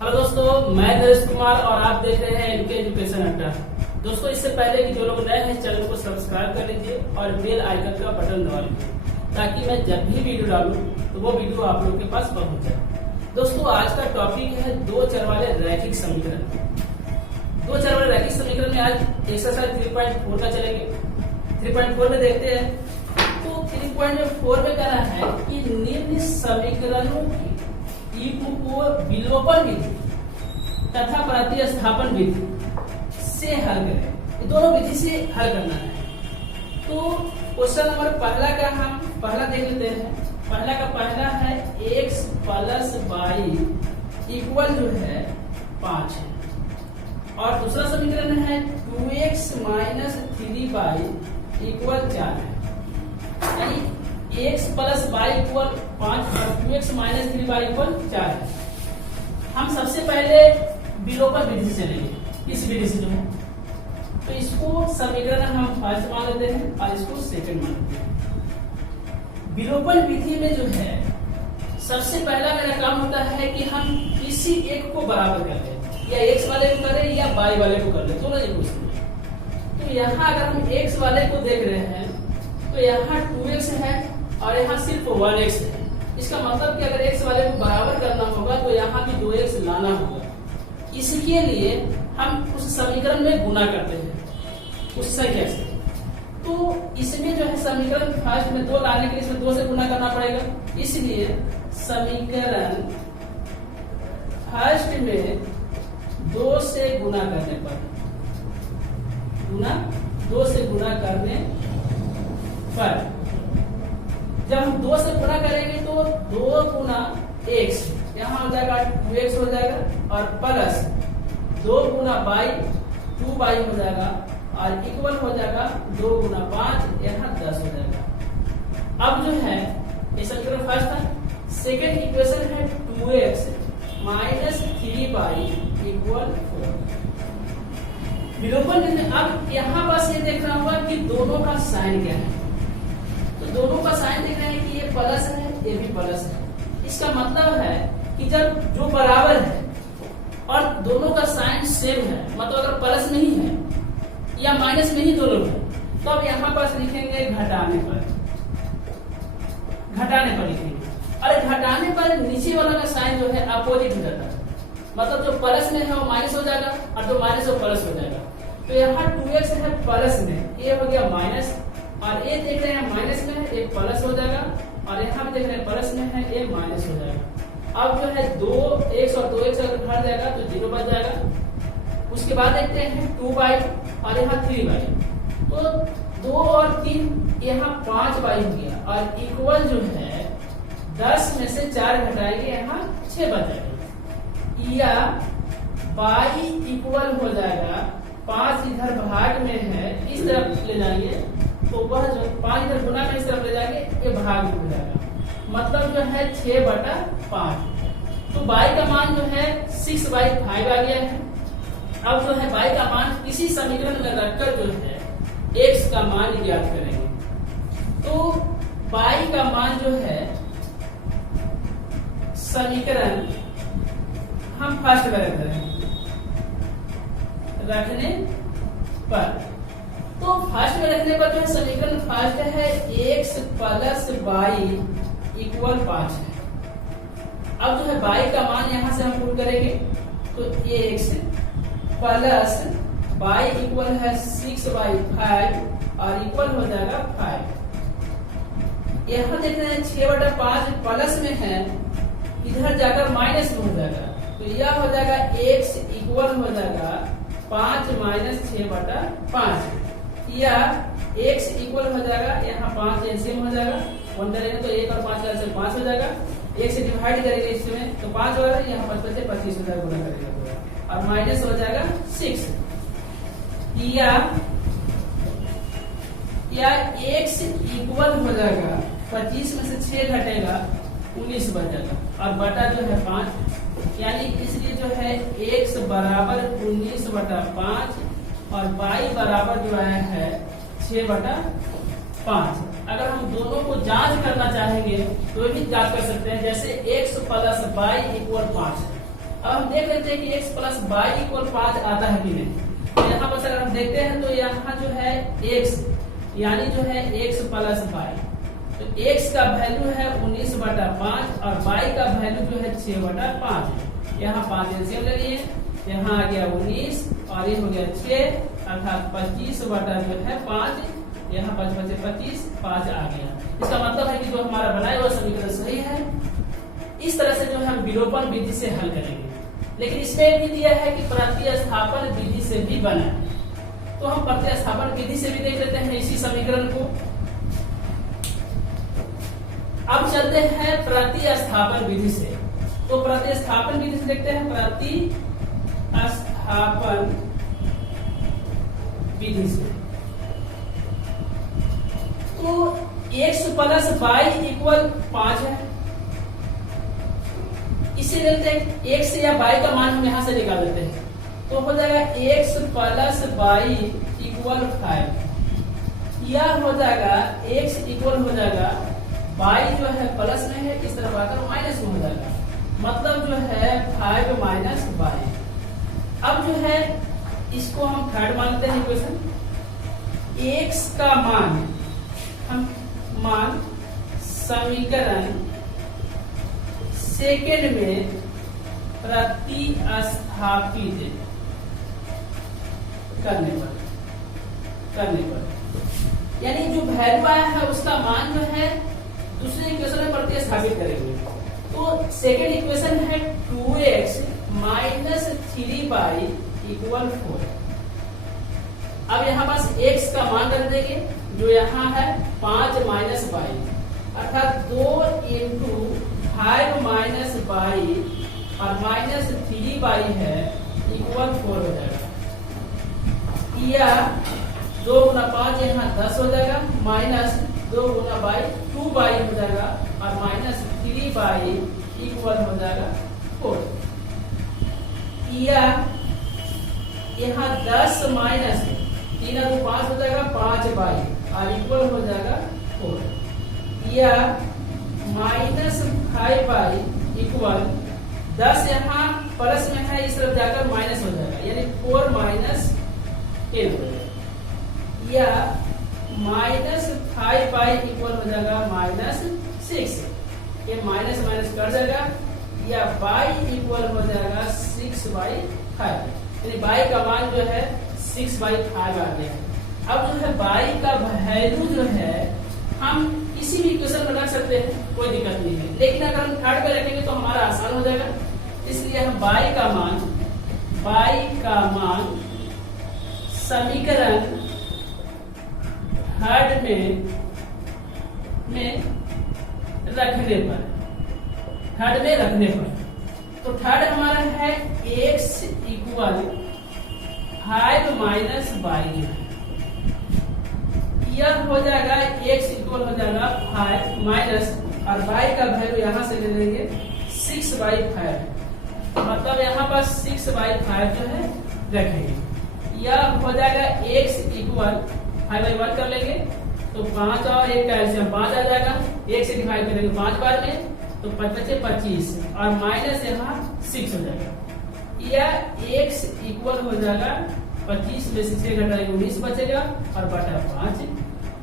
Hello दोस्तों, मैं नरेश कुमार और आप देख रहे हैं इनके एजुकेशन अड्डा। दोस्तों, इससे पहले कि जो लोग नए हैं चैनल को सब्सक्राइब कर लीजिए और बेल आइकन का बटन दबा लीजिए ताकि मैं जब भी वीडियो डालूं तो वो वीडियो आप लोग के पास पहुंच जाए। दोस्तों, आज का टॉपिक है दो चर वाले रैखिक समीकरण। दो चर वाले रैखिक समीकरण में आज एक्सरसाइज 3.4 का चलेंगे। 3.4 में देखते हैं तो 3.4 में कहना है कि निम्न समीकरणों की को विलोपन विधि तथा प्रतिस्थापन विधि से हल करें। दोनों विधि से हल करना है। तो क्वेश्चन नंबर पहला का हम पहला देख लेते हैं। पहला का पहला है x प्लस वाई इक्वल जो है 5 है और दूसरा समीकरण है 2x माइनस 3y इक्वल 4 है। यानी x प्लस वाई इक्वल 5 और 2x माइनस 3y इक्वल 4 है। हम सबसे पहले विलोपन विधि से लेंगे। इस विधि से जो है तो इसको समीकरण हम फर्स्ट मान लेते हैं और इसको सेकंड मान लेते हैं। विलोपन विधि में जो है सबसे पहला मेरा काम होता है कि हम किसी एक को बराबर कर लें, या x वाले को करें या y वाले को कर लें, दोनों एक क्वेश्चन। तो यहाँ अगर हम x वाले को देख रहे हैं तो यहाँ 2x है और यहाँ सिर्फ 1x है। इसका मतलब कि अगर x वाले को बराबर करना होगा तो यहाँ भी 2x लाना होगा। इसके लिए हम उस समीकरण में गुना करते हैं उस संख्या से। तो इसमें जो है समीकरण फर्स्ट में 2 लाने के लिए इसमें 2 से गुना करना पड़ेगा। इसलिए समीकरण फर्स्ट में 2 से गुना करने पर 2 से गुना करने पर जब हम 2 से गुना करेंगे तो 2 गुना x यहाँ हो जाएगा 2x हो जाएगा और प्लस 2 गुना y 2y हो जाएगा और इक्वल हो जाएगा 2 गुना 5 यहाँ 10 हो जाएगा। अब जो है ये समीकरण फर्स्ट था। सेकेंड इक्वेशन है 2x माइनस 3y इक्वल 4। विलोपन में अब यहाँ बस ये देखना होगा कि दोनों का साइन क्या है। तो दोनों का साइन देख रहे हैं कि ये प्लस है ये भी प्लस है। इसका मतलब है कि जब जो बराबर है और दोनों का साइन सेम है, मतलब अगर प्लस नहीं है या माइनस में ही दोनों है तो अब यहाँ पर लिखेंगे घटाने पर लिखेंगे। और घटाने पर नीचे वाला का साइन जो है अपोजिट हो जाता है, मतलब जो प्लस में है वो माइनस हो जाएगा और जो माइनस वो प्लस हो जाएगा। तो यहाँ 2x है प्लस में, ये हो गया माइनस, और ये देख रहे हैं माइनस में है, एक प्लस हो जाएगा, और यहाँ भी देख रहे हैं प्लस में है, ये माइनस हो जाएगा। अब जो है 2x और 2x अगर घट जाएगा तो 0 बच जाएगा। उसके बाद देखते हैं 2y और यहाँ 3y, तो 2 और 3 यहाँ 5y हो गया और इक्वल जो है 10 में से 4 घटाएंगे यहाँ 6 बच जाएगा। या y इक्वल हो जाएगा 5 इधर भाग में है इस तरफ ले जाएंगे तो वह जो 5 इधर गुना में इस तरफ ले जाएंगे ये भाग में हो जाएगा, मतलब जो है 6/5। तो y का मान जो है 6/5 आ गया है। अब जो है y का मान इसी समीकरण में रखकर जो है x का मान ज्ञात करेंगे। तो y का मान जो है समीकरण हम फर्स्ट में रखने पर, तो फर्स्ट में रखने पर जो है समीकरण फर्स्ट है x प्लस वाई इक्वल 5 है। अब जो है y का मान यहां से हम पुट करेंगे तो x प्लस वाई इक्वल है 6/5 और इक्वल हो जाएगा 5। यहाँ देख रहे हैं 6/5 प्लस में है, इधर जाकर माइनस में हो जाएगा, तो यह हो जाएगा x इक्वल हो जाएगा 5 माइनस 6/5, या x इक्वल हो जाएगा यहाँ 5 एलसीएम हो जाएगा, 1 करेंगे तो 1 और 5 का एलसीएम 5 हो जाएगा। 1 से डिवाइड करेंगे इसमें तो 5 होगा, यहाँ 5 से 25 हो जाएगा, गुना करेगा और माइनस हो जाएगा 6, या x इक्वल हो जाएगा 25 में से 6 घटेगा 19 बच जाएगा और बटा जो है 5, यानी इसलिए जो है x बराबर 19/5 और y बराबर जो है 6/5। अगर हम दोनों को जांच करना चाहेंगे तो भी जांच कर सकते हैं। जैसे x प्लस वाई इक्वल 5 है, अब हम देख लेते हैं कि x प्लस वाई इक्वल 5 आता है कि नहीं। तो यहाँ पर अगर हम देखते हैं तो यहाँ जो है x यानी जो है x प्लस वाई, तो x का वैल्यू है 19/5 और y का वैल्यू जो है 6/5 है। यहाँ 5 एलसीएम ले लिए, यहाँ आ गया 19 और ये हो गया 6 अर्थात 25/5, यहाँ 5 बचे 25, 5 आ गया। इसका मतलब है कि जो हमारा बनाया हुआ समीकरण सही है। इस तरह से जो है हम विलोपन विधि से हल करेंगे, लेकिन इसमें भी दिया है कि प्रतिस्थापन विधि से भी बना है। तो हम प्रतिस्थापन विधि से भी देख लेते हैं इसी समीकरण को। अब चलते हैं प्रतिस्थापन विधि से। तो प्रतिस्थापन विधि से देखते हैं प्रतिस्थापन विधि से। तो x प्लस वाई इक्वल 5 है, इसे लेते हैं x या y का मान हम यहां से निकाल लेते हैं। तो हो जाएगा x प्लस वाई इक्वल 5, या हो जाएगा x इक्वल हो जाएगा y जो है प्लस में है, इस तरफ आकर माइनस में हो जाएगा, मतलब जो है 5 माइनस वाई। अब जो है इसको हम थर्ड मानते हैं इक्वेशन। x का मान हम मान समीकरण सेकेंड में प्रतिस्थापित करने पर यानी जो वैल्यू आया है उसका मान जो है दूसरे इक्वेशन में प्रतिस्थापित करेंगे। तो सेकेंड इक्वेशन है 2x माइनस 3y इक्वल 4। अब यहाँ पास x का मान रख देंगे जो यहाँ है 5 माइनस वाई, अर्थात 2 इंटू 5 माइनस वाई और माइनस 3y है इक्वल 4 हो जाएगा, या 2 गुना 5 यहाँ 10 हो जाएगा, माइनस 2 गुना वाई 2y हो जाएगा और माइनस 3y इक्वल हो जाएगा 4, या यहाँ 10 माइनस 3 तो 5 हो जाएगा 5y और इक्वल हो जाएगा 4, या माइनस 5y इक्वल 10 यहाँ प्लस में है, इस तरफ जाकर माइनस हो जाएगा, यानी 4 माइनस 10 हो जाएगा, या माइनस 5y इक्वल हो जाएगा माइनस 6, ये माइनस माइनस कर जाएगा, या y इक्वल हो जाएगा 6/5, यानी y का मान जो है 6/5 आ गया है। अब जो है y का वैल्यू जो है हम किसी भी इक्वेशन में रख सकते हैं, कोई दिक्कत नहीं है, लेकिन अगर हम थर्ड पे रखेंगे तो हमारा आसान हो जाएगा। इसलिए हम y का मान समीकरण थर्ड में रखने पर तो थर्ड हमारा है x इक्वल 5 माइनस वाई, यह हो जाएगा x इक्वल हो जाएगा 5 माइनस और y का वैल्यू यहाँ से ले लेंगे 6/5, मतलब यहाँ पर 6/5 जो है रखेंगे, यह हो जाएगा x इक्वल 5/1 कर लेंगे तो 5 और 1 का एलसीएम 5 आ जाएगा, 1 से डिवाइड करेंगे 5 बार में तो 5 बचे 25 और माइनस यहाँ 6 हो जाएगा, या x इक्वल हो जाएगा 25 में से 6 घटाएंगे 19 बचेगा और बटा 5,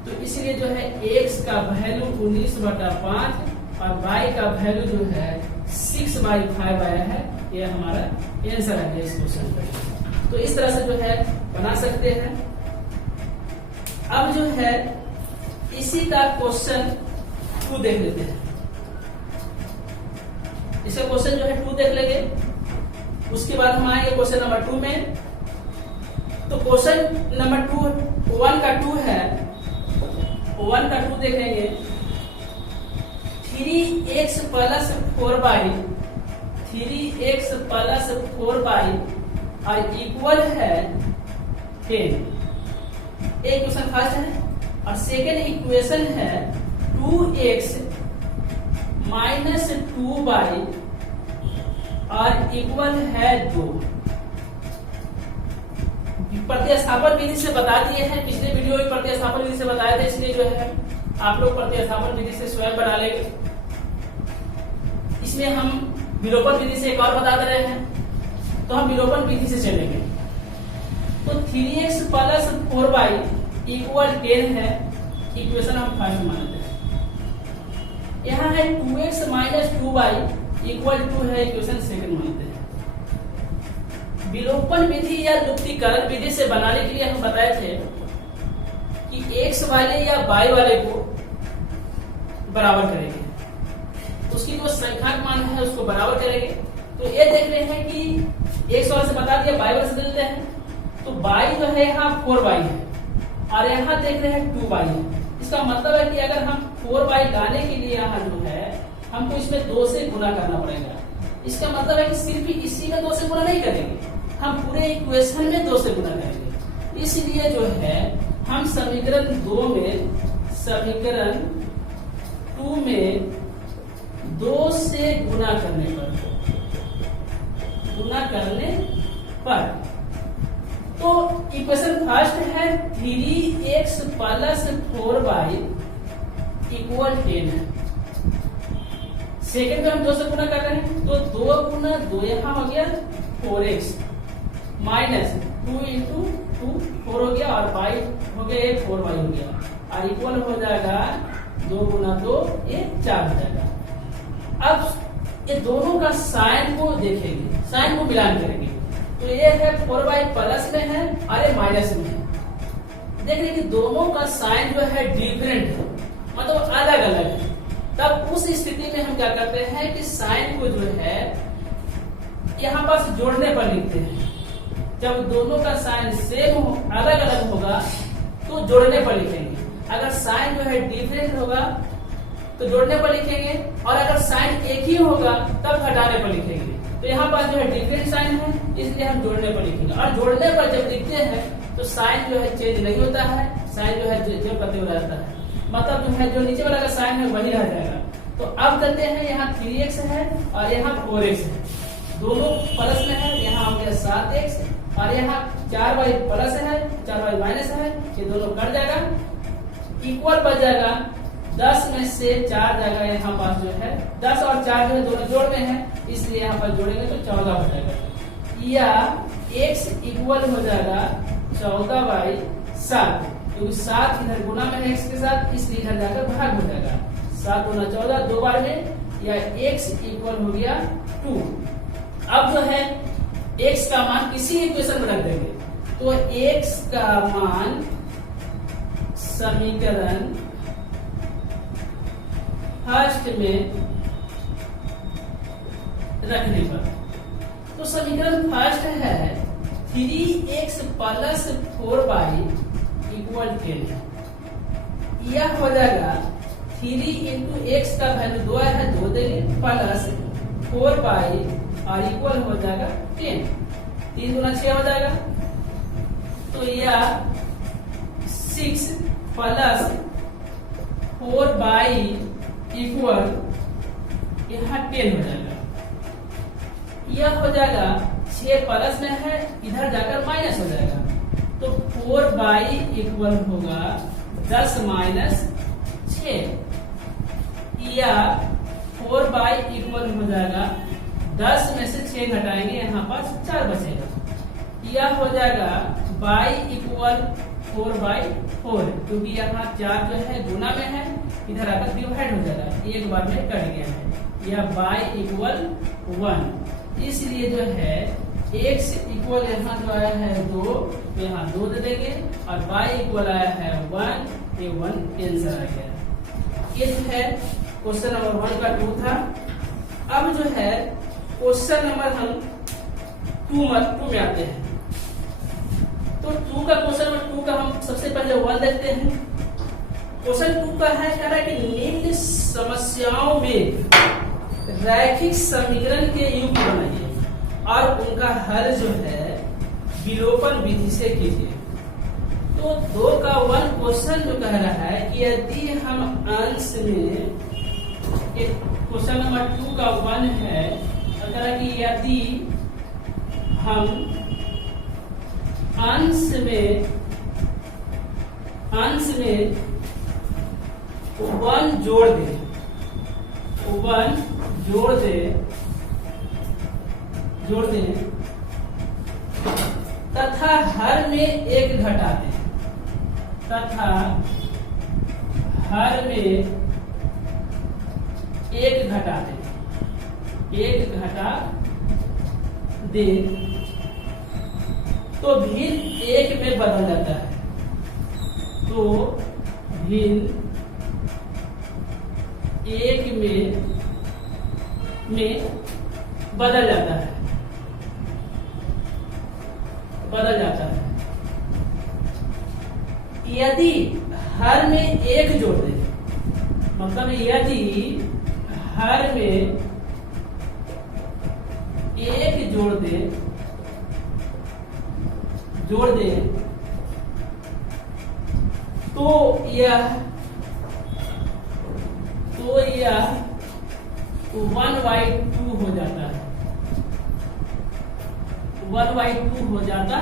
तो इसलिए जो है x का वैल्यू 19/5 और y का वैल्यू जो है 6/5 आया है। ये हमारा आंसर है इस क्वेश्चन का। तो इस तरह से जो है बना सकते हैं। अब जो है इसी का क्वेश्चन 2 देख लेते हैं। इसका क्वेश्चन जो है 2 देख लेंगे, उसके बाद हम आएंगे क्वेश्चन नंबर 2 में। तो क्वेश्चन नंबर 2 1 का 2 है, 1 का 2 देखेंगे 3x प्लस 4y और इक्वल है 10। एक क्वेश्चन फर्स्ट है और सेकेंड इक्वेशन है 2x माइनस 2y और इक्वल है 2। प्रतिस्थापन विधि से बता दिए हैं, पिछले वीडियो में प्रतिस्थापन विधि से बताया था, इसलिए जो है आप लोग प्रतिस्थापन विधि से स्वयं बना लेंगे। इसमें हम विलोपन विधि से एक और बता दे रहे हैं, तो हम विलोपन विधि से चलेंगे। तो 3x प्लस 4y इक्वल 10 है, इक्वेशन हम फर्स्ट मानते हैं। यहाँ है 2x माइनस 2y इक्वल 2 है, इक्वेशन सेकंड मानते हैं। विलोपन विधि या लुप्तीकरण विधि से बनाने के लिए हम बताए थे कि x वाले या y वाले को बराबर करेंगे, उसकी जो संख्याक मान है उसको बराबर करेंगे। तो ये देख रहे हैं कि x वाले से बता दिया, y वाले से दे देते हैं। तो y जो है यहाँ 4y है और यहाँ देख रहे हैं 2y है। इसका मतलब है कि अगर हम 4y लाने के लिए यहाँ जो है हमको इसमें 2 से गुना करना पड़ेगा। इसका मतलब है कि सिर्फ इसी में 2 से गुना नहीं करेंगे, हम पूरे इक्वेशन में 2 से गुना करेंगे। इसलिए जो है हम समीकरण 2 में, समीकरण 2 में 2 से गुना करने पर तो इक्वेशन फर्स्ट है 3x प्लस 4y इक्वल 10 है। सेकेंड में हम 2 से गुना कर रहे हैं, तो 2 गुना 2 यहाँ हो गया 4x माइनस 2 इंटू 2 4 हो गया और y हो गया 4y हो गया और इक्वल हो जाएगा 2 गुना 2 ये 4 हो जाएगा। अब ये दोनों का साइन को देखेंगे, साइन को मिलान करेंगे। तो ये है 4y प्लस में है और ये माइनस में है। देख रहे कि दोनों का साइन जो है डिफरेंट है, मतलब अलग अलग है। तब उस स्थिति में हम क्या करते हैं कि साइन को जो है यहाँ पास जोड़ने पर लिखते हैं। जब दोनों का साइन सेम अलग अलग होगा तो जोड़ने पर लिखेंगे। अगर साइन जो है डिफरेंट होगा तो जोड़ने पर लिखेंगे, और अगर साइन एक ही होगा तब घटाने पर लिखेंगे। तो यहाँ पर जो है डिफरेंट साइन है, इसलिए हम जोड़ने पर लिखेंगे। और जोड़ने पर जब लिखते हैं तो साइन जो है चेंज नहीं होता है, साइन जो है जो पते हुए रहता है, मतलब जो है जो नीचे वाला का साइन है वही रह जाएगा। तो अब करते हैं, यहाँ 3x है और यहाँ 4x है, दोनों प्लस में है। यहाँ हो गया 7x और यहाँ 4y प्लस है, 4y माइनस है, ये दोनों कट जाएगा, इक्वल बच जाएगा। 10 में से 4 जाएगा, यहाँ पास जो है 10 और 4 जो है दोनों जोड़ में है, इसलिए यहाँ पर जोड़ेंगे तो 14 हो जाएगा। या x इक्वल हो जाएगा 14/7, क्योंकि 7 इधर गुना में है x के साथ, इसलिए इधर जाकर भाग हो जाएगा। 7 गुना 14 2 बार में, या x इक्वल हो गया 2। अब जो है x का मान किसी इक्वेशन में रख देंगे, तो x का मान समीकरण फर्स्ट में रखने पर, तो समीकरण फर्स्ट है 3x प्लस 4y इक्वल 10 है। यह हो जाएगा 3 इंटू एक्स का वैल्यू 2 है, 2 देंगे, प्लस 4y और इक्वल हो जाएगा 10। 3 गुना 6 हो जाएगा, तो यह 6 प्लस 4y इक्वल यहाँ 10 हो जाएगा। यह हो जाएगा 6 प्लस में है, इधर जाकर माइनस हो जाएगा, तो 4y इक्वल होगा 10 माइनस 6, या 4y इक्वल हो जाएगा 10 में से 6 घटाएंगे, यहाँ पास 4 बचेगा। यह हो जाएगा y इक्वल 4/4, क्योंकि यहाँ 4 जो है गुना में है, इधर आकर डिवाइड हो जाएगा, एक बार में कट गया है। यह y इक्वल 1, इसलिए जो है x इक्वल यहाँ जो आया है 2, तो यहाँ 2 दे देंगे, और y इक्वल आया है 1, ये 1 आंसर आ गया। ये जो है क्वेश्चन नंबर 1 का 2 था। अब जो है क्वेश्चन नंबर हम 2 में आते हैं। तो 2 का क्वेश्चन नंबर 2 का हम सबसे पहले 1 देखते हैं। क्वेश्चन 2 का है, कह रहा है कि निम्न समस्याओं में रैखिक समीकरण के युग्म बनाइए और उनका हल जो है विलोपन विधि से कीजिए। तो 2 का 1 क्वेश्चन जो कह रहा है कि यदि हम अंश में, क्वेश्चन नंबर 2 का 1 है, तो कह रहा है कि यदि हम अंश में 1 जोड़ दे जोड़ दें तथा हर में एक घटा दें, तथा हर में एक घटा दें, एक घटा दें तो भिन्न एक में बदल जाता है, तो भिन्न एक में बदल जाता है, बदल जाता है। यदि हर में एक जोड़ दे, मतलब यदि हर में एक जोड़ दे तो यह 1/2 हो जाता है, 1/2 हो जाता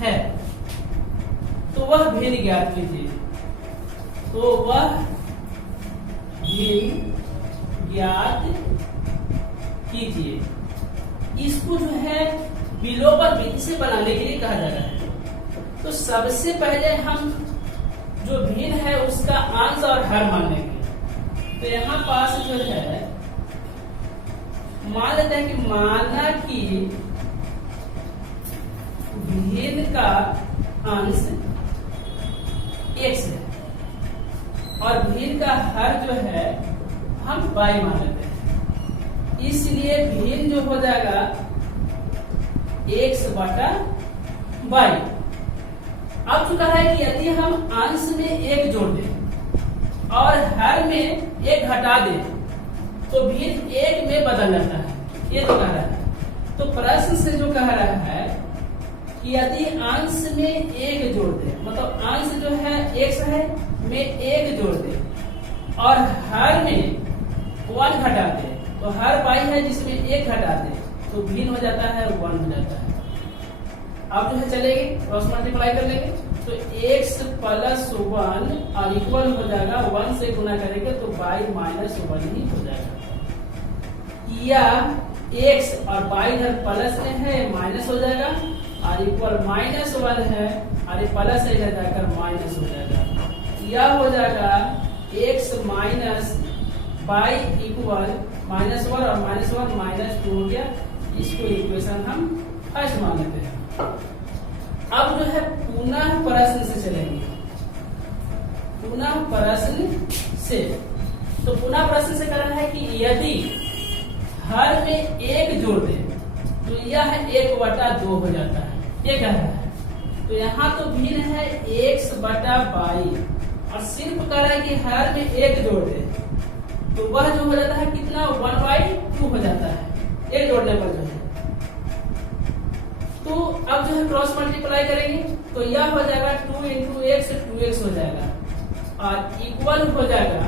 है। तो वह भिन्न ज्ञात कीजिए, तो वह भिन्न ज्ञात कीजिए। इसको जो है विलोपन विधि से बनाने के लिए कहा जा रहा है। तो सबसे पहले हम जो भिन्न है उसका अंश और हर मान लेंगे। तो यहाँ पास जो है मान लेते हैं कि माना कि भिन्न का अंश x है और भिन्न का हर जो है हम y मान लेते हैं, इसलिए भिन्न जो हो जाएगा x बटा y। अब जो कहा है कि यदि हम अंश में एक जोड़ दें और हर में एक घटा दें तो भिन्न एक में बदल जाता है, ये तो कह रहा है। तो प्रश्न से जो कह रहा है कि यदि अंश में एक जोड़ दे, मतलब अंश जो है x है में एक जोड़ दे और हर में 1 घटा दे, तो हर y है जिसमें एक घटा दे तो भिन्न हो जाता है, 1 हो जाता है। अब जो है चलेगी क्रॉस मल्टीप्लाई कर लेंगे तो x प्लस 1 और इक्वल हो जाएगा 1 से गुना करेंगे तो y माइनस 1 ही हो जाएगा। या x और y इधर प्लस में है माइनस हो जाएगा और इक्वल -1 है और प्लस है इधर जाकर माइनस हो जाएगा। यह हो जाएगा x माइनस y इक्वल -1 और -1 -2 हो गया। इसको इक्वेशन हम फर्स्ट मान लेते हैं। अब जो है पुनः प्रश्न से चलेंगे, पुनः प्रश्न से। तो पुनः प्रश्न से कह रहा है कि यदि हर में एक जोड़ दे तो यह 1/2 हो जाता है, ये कह रहा है। तो यहाँ तो भिन्न है x बटा y और सिर्फ कह रहा है कि हर में एक जोड़ दे तो वह जो हो जाता है कितना 1/2 हो जाता है, एक जोड़ने पर जो है। तो अब जो है क्रॉस मल्टीप्लाई करेंगे तो यह हो जाएगा 2 इंटू एक्स 2x हो जाएगा और इक्वल हो जाएगा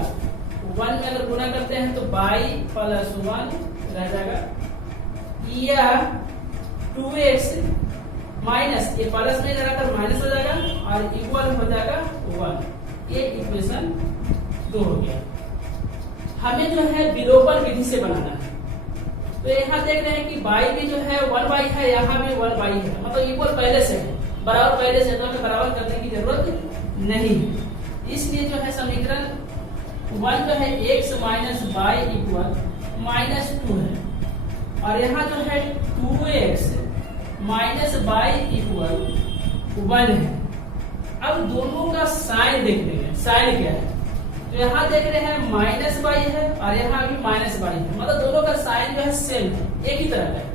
1 में अगर गुना करते हैं तो y प्लस 1 रह जाएगा या 2x माइनस ये प्लस में लगाकर माइनस हो जाएगा और इक्वल हो जाएगा 1। ये इक्वेशन 2 हो गया। हमें जो है विलोपन विधि से बनाना है। तो यहाँ देख रहे हैं कि y भी जो है 1y है, यहाँ भी 1y है, मतलब इक्वल पहले से है, बराबर पहले से, तो हमें बराबर करने की जरूरत नहीं है। इसलिए जो है समीकरण 1 जो है x माइनस y इक्वल -2 है और यहाँ जो है 2x माइनस y इक्वल 1 है। अब दोनों का साइन देख लेंगे, साइन क्या है। तो यहाँ देख रहे हैं -y है और यहाँ भी -y है, मतलब दोनों का साइन जो है सेम है, एक ही तरह का है।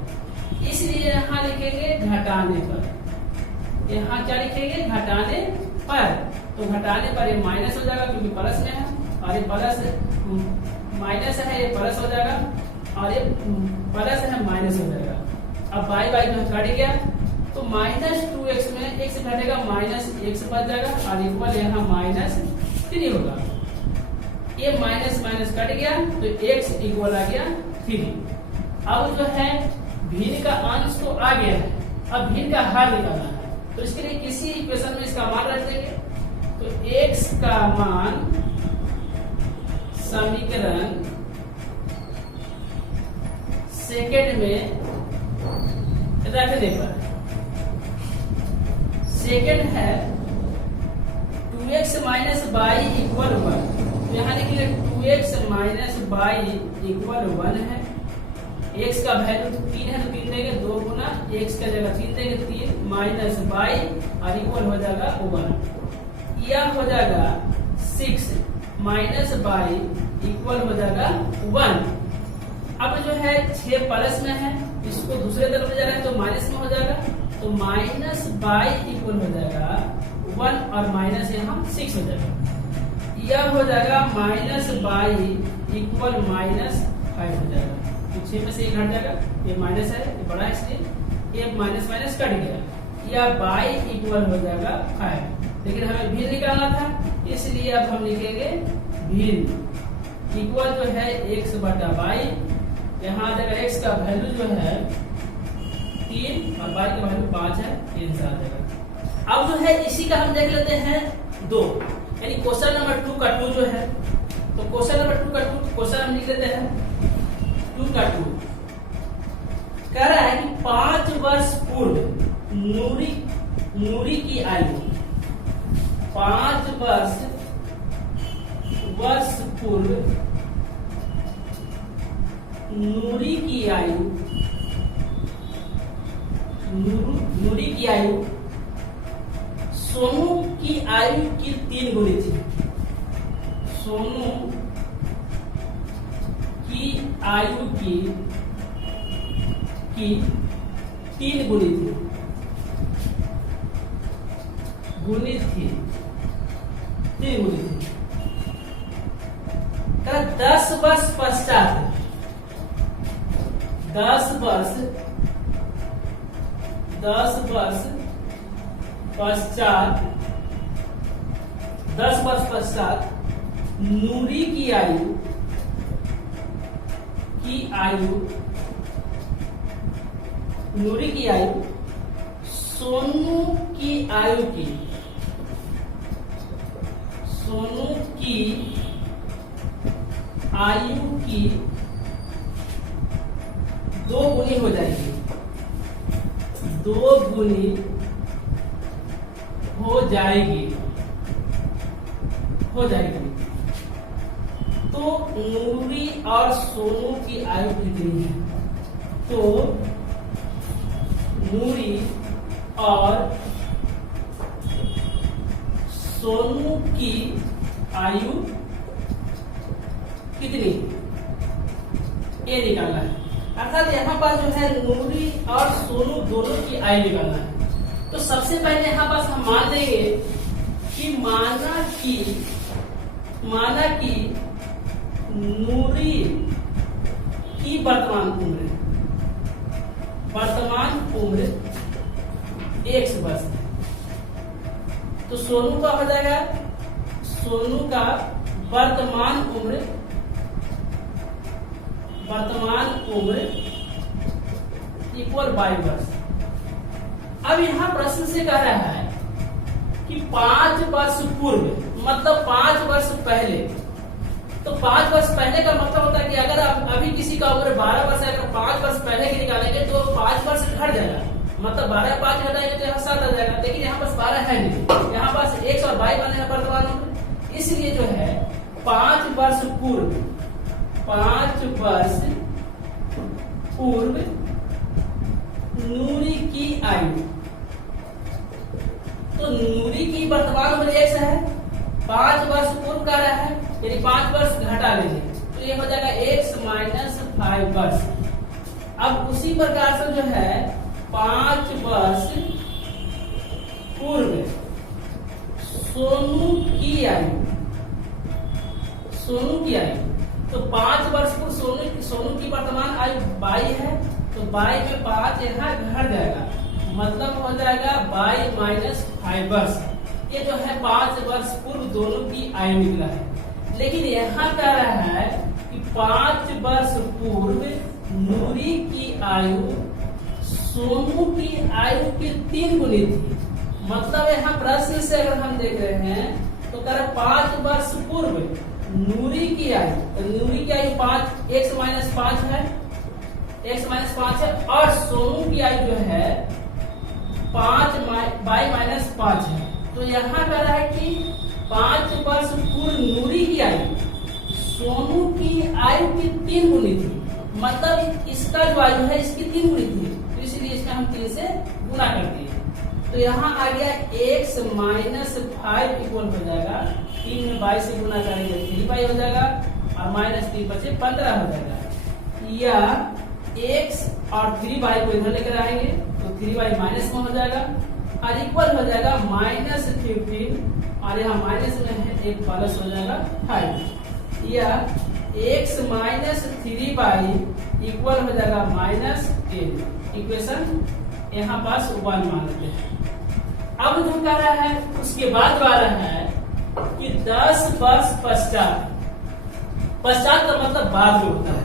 इसलिए यहाँ लिखेंगे घटाने पर। यहाँ क्या लिखेंगे घटाने पर। तो घटाने पर ये माइनस हो जाएगा क्योंकि प्लस में है और ये प्लस माइनस है, ये प्लस हो जाएगा और ये प्लस है माइनस हो जाएगा। अब y जो घट गया तो -2x में x घटेगा -x बच जाएगा और इक्वल यहाँ -3 होगा। ये माइनस माइनस कट गया तो x इक्वल आ गया 3। अब जो है भिन्न का अंश तो आ गया है, अब भिन्न का हर निकालना है। तो इसके लिए किसी इक्वेशन में इसका मान रख देंगे। तो x का मान समीकरण सेकेंड में रखने पर। सेकेंड है 2x माइनस बाई इक्वल 1, तो यहाँ लिखिए 2x माइनस बाई इक्वल 1 है। x का वैल्यू 3 है तो 3 देंगे, 2 गुना x का जगह 3 देंगे, 3 माइनस बाई और इक्वल हो जाएगा 1। यह हो जाएगा 6 माइनस बाई इक्वल हो जाएगा 1। अब जो है 6 प्लस में है, इसको दूसरे तरफ ले जा रहा है तो माइनस में हो जाएगा, तो माइनस बाई इक्वल हो जाएगा 1 और माइनस यहाँ 6 हो जाएगा। यह हो जाएगा माइनस बाई इक्वल माइनस 5 हो जाएगा। तो 6 में से 1 घट जाएगा, ये माइनस है, ये बड़ा है इसलिए ये माइनस माइनस कट गया। यह बाई इक्वल हो जाएगा 5, लेकिन हमें भिन्न निकालना था, इसलिए अब हम लिखेंगे भिन्न इक्वल जो है x बटा बाई। यहाँ आ जाएगा x का वैल्यू जो है 3 और y का वैल्यू 5 है, ये आंसर आ जाएगा। अब जो है इसी का हम देख लेते हैं 2, यानी क्वेश्चन नंबर 2 का 2 जो है, तो क्वेश्चन नंबर 2 का 2 क्वेश्चन हम लिख लेते हैं 2 का 2। कह रहा है कि 5 वर्ष पूर्व नूरी की आयु, 5 वर्ष पूर्व नूरी की आयु सोनू की आयु की 3 गुनी थी। सोनू की आयु की 3 गुनी थी। 3 गुनी थी। 10 वर्ष पश्चात 10 वर्ष पश्चात नूरी की आयु सोनू की आयु की 2 गुनी हो जाएगी। 2 गुनी हो जाएगी। तो नूरी और सोनू की आयु कितनी है? तो नूरी और सोनू की आयु कितनी, ये निकालना है। अर्थात यहाँ पर जो है नूरी और सोनू दोनों की आयु निकालना है। तो सबसे पहले यहाँ पास हम मान देंगे कि माना कि नूरी की वर्तमान उम्र 1 वर्ष है, तो सोनू का हो जाएगा, सोनू का वर्तमान उम्र इक्वल 22 वर्ष। अब यहाँ प्रश्न से कह रहा है कि 5 वर्ष पूर्व, मतलब 5 वर्ष पहले। तो 5 वर्ष पहले का मतलब होता है कि अगर अभी किसी का उम्र 12 वर्ष है, अगर 5 वर्ष पहले की निकालेंगे तो 5 वर्ष घट जाएगा, मतलब 12 5 घटाएंगे तो यहाँ 7 आ जाएगा। लेकिन यहाँ पास 12 है नहीं, यहाँ पास x और y बने हैं वर्तमान उम्र, इसलिए जो है 5 वर्ष पूर्व नूरी की आयु, तो नूरी की वर्तमान उम्र 1 है, 5 वर्ष पूर्व का रहा है, यानी 5 वर्ष घटा लेंगे तो ये हो जाएगा x माइनस 5 वर्ष। अब उसी प्रकार से जो है 5 वर्ष पूर्व सोनू की आयु, तो 5 वर्ष पूर्व सोनू की वर्तमान आयु 22 है, तो 22 में 5 यहाँ घट जाएगा, मतलब हो जाएगा 22 माइनस 5 वर्ष। ये जो है 5 वर्ष पूर्व दोनों की आयु निकला है। लेकिन यहाँ कह रहा है कि 5 वर्ष पूर्व नूरी की आयु सोनू की आयु की 3 गुनी थी। मतलब यहाँ प्रश्न से अगर हम देख रहे हैं तो कह रहा 5 वर्ष पूर्व नूरी की आयु, तो नूरी की आयु 5 x माइनस 5 है, x माइनस 5 है और सोनू की आयु जो है 5 बाई माइनस 5 है। तो यहाँ कह रहा है कि 5 वर्ष पूर्व नूरी की आयु सोनू की आयु की 3 गुनी थी, मतलब इसका जो आयु है इसकी 3 गुनी थी, तो इसलिए इसमें हम 3 से गुना कर दिए। तो यहाँ आ गया x माइनस 5 इक्वल हो जाएगा 3 में 22 से गुना करेंगे 3y हो जाएगा और माइनस 3 बचे 15 हो जाएगा, या x और 3y को इधर लेकर आएंगे तो 3y माइनस में हो जाएगा और इक्वल हो जाएगा माइनस 15 और यहाँ माइनस में है एक प्लस हो जाएगा 5, या x माइनस 3y इक्वल हो जाएगा माइनस 10। इक्वेशन यहाँ पास 1 मान लेते हैं। अब जो कह रहा है उसके बाद आ रहा है कि 10 वर्ष पश्चात का मतलब बाद में होता है,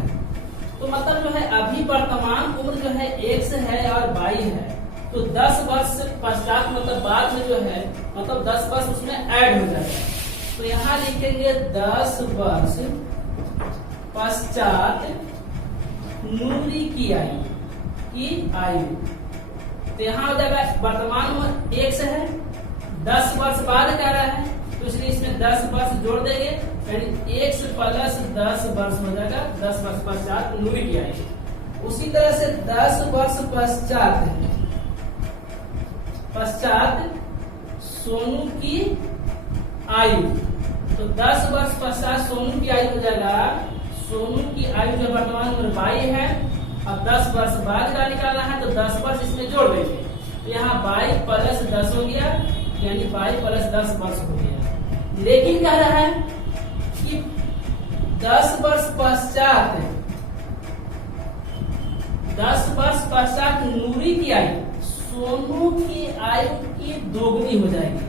तो मतलब जो है अभी वर्तमान उम्र जो है x है और y है, तो 10 वर्ष पश्चात मतलब बाद में जो है मतलब 10 वर्ष उसमें ऐड हो जाएगा। तो यहाँ लिखेंगे 10 वर्ष पश्चात नूरी की आयु, तो यहाँ हो जाएगा वर्तमान में x है, 10 वर्ष बाद कह रहा है तो इसलिए इसमें 10 वर्ष जोड़ देंगे, यानी x प्लस 10 वर्ष हो जाएगा 10 वर्ष पश्चात नूरी की आयु। उसी तरह से 10 वर्ष पश्चात सोनू की आयु, तो 10 वर्ष पश्चात सोनू की आयु हो जाएगा, सोनू की आयु जो वर्तमान में 22 है, अब 10 वर्ष बाद का निकालना है तो 10 वर्ष इसमें जोड़ देंगे, तो यहाँ 22 प्लस 10 हो गया, यानी 22 प्लस 10 वर्ष हो गया। लेकिन कह रहा है कि 10 वर्ष पश्चात नूरी की आयु सोनू की आयु की दोगुनी हो जाएगी।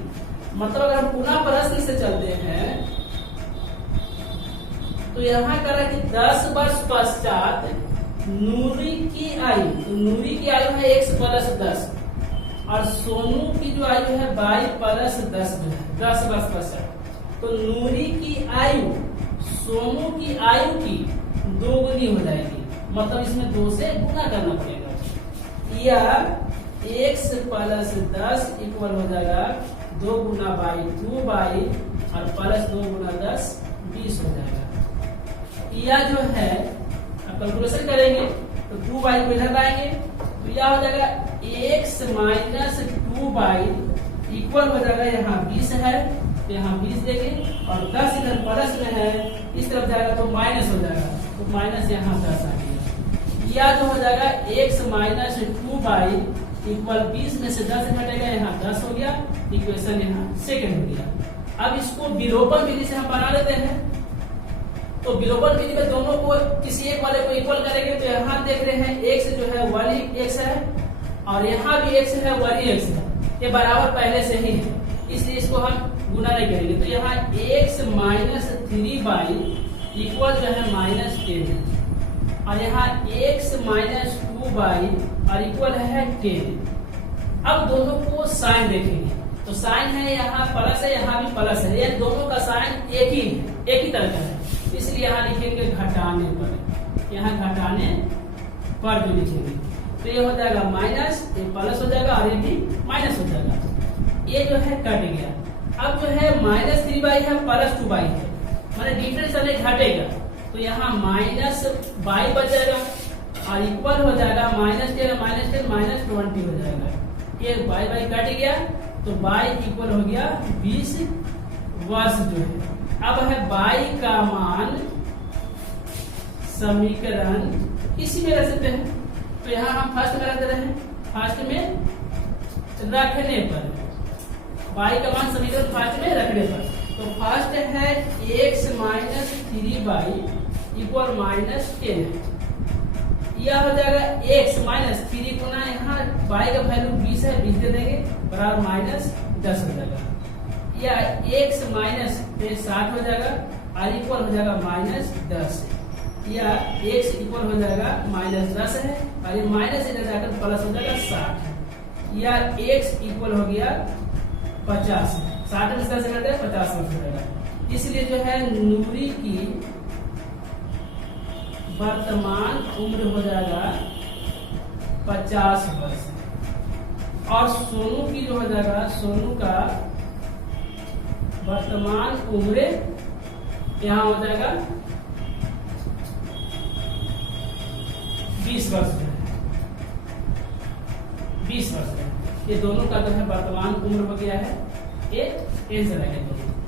मतलब अगर हम पुनः प्रश्न से चलते हैं तो यहाँ कह रहा है कि 10 वर्ष पश्चात नूरी की आयु, तो नूरी की आयु है x प्लस 10 और सोनू की जो आयु है y प्लस 10 वर्ष पश्चात, तो नूरी की आयु सोनू की आयु की दोगुनी हो जाएगी, मतलब इसमें 2 से गुना करना पड़ेगा, या x प्लस 10 इक्वल हो जाएगा 2 गुना बाई 2y और प्लस 2 गुना 10 20 हो जाएगा। या जो है कैलकुलेशन करेंगे तो 2y को इधर लाएंगे तो यह हो जाएगा x माइनस 2y इक्वल हो जाएगा, यहाँ 20 है तो यहाँ 20 देंगे और 10 इधर प्लस में है इस तरफ जाएगा तो माइनस हो जाएगा, तो माइनस यहाँ 10 आ गया। या जो हो जाएगा x माइनस 2y इक्वल 20 में से 10 घटेगा, यहाँ 10 हो गया, इक्वेशन यहाँ सेकंड हो गया। अब इसको विलोपन विधि से हम बना लेते हैं, तो विलोपन विधि में दोनों को किसी एक वाले को इक्वल करेंगे, तो यहाँ देख रहे हैं x जो है 1x है और यहाँ भी x है 1x है, ये बराबर पहले से ही है, इसलिए इसको हम गुना नहीं करेंगे, तो यहाँ x माइनस 3y इक्वल जो है माइनस 10 है और यहाँ x माइनस 2y और इक्वल है 10। अब दोनों को साइन देखेंगे, तो साइन है यहाँ प्लस है, यहाँ भी प्लस है, ये दोनों का साइन एक ही तरह का है, इसलिए यहाँ लिखेंगे घटाने पर, यहाँ घटाने पर जो लिखेंगे तो ये हो जाएगा माइनस, ये प्लस हो जाएगा और ये भी माइनस हो जाएगा, ये जो है कट गया। अब जो है माइनस 3y है प्लस 2y है, माने डिफरेंस हमें घटेगा, तो यहाँ माइनस y बचेगा और इक्वल हो जाएगा माइनस 10 माइनस 20 हो जाएगा, ये y कट गया तो y इक्वल हो गया 20 वर्ष जो है। अब है y का मान समीकरण इसी में रख सकते हैं, तो यहाँ हम फर्स्ट में रख दे रहे हैं, फर्स्ट में रखने पर y का मान समीकरण फर्स्ट में रखने पर, तो फर्स्ट है x minus 3y equal minus 10, यह हो जाएगा x माइनस 3 गुना यहाँ y का वैल्यू 20 है, 20 दे देंगे बराबर माइनस 10 हो जाएगा, या x माइनस 60 हो जाएगा और इक्वल हो जाएगा माइनस 10, या x इक्वल हो जाएगा माइनस 10 है और ये माइनस इधर जाकर प्लस हो जाएगा 60, या x इक्वल हो गया 50, 60 में 10 घटे 50 हो जाएगा। इसलिए जो है नूरी की वर्तमान उम्र हो जाएगा 50 वर्ष और सोनू की जो हो जाएगा, सोनू का वर्तमान उम्र यहाँ हो जाएगा 20 वर्ष है। 20 वर्ष है। ये दोनों का जो है वर्तमान उम्र हो गया है, ये आंसर है दोनों।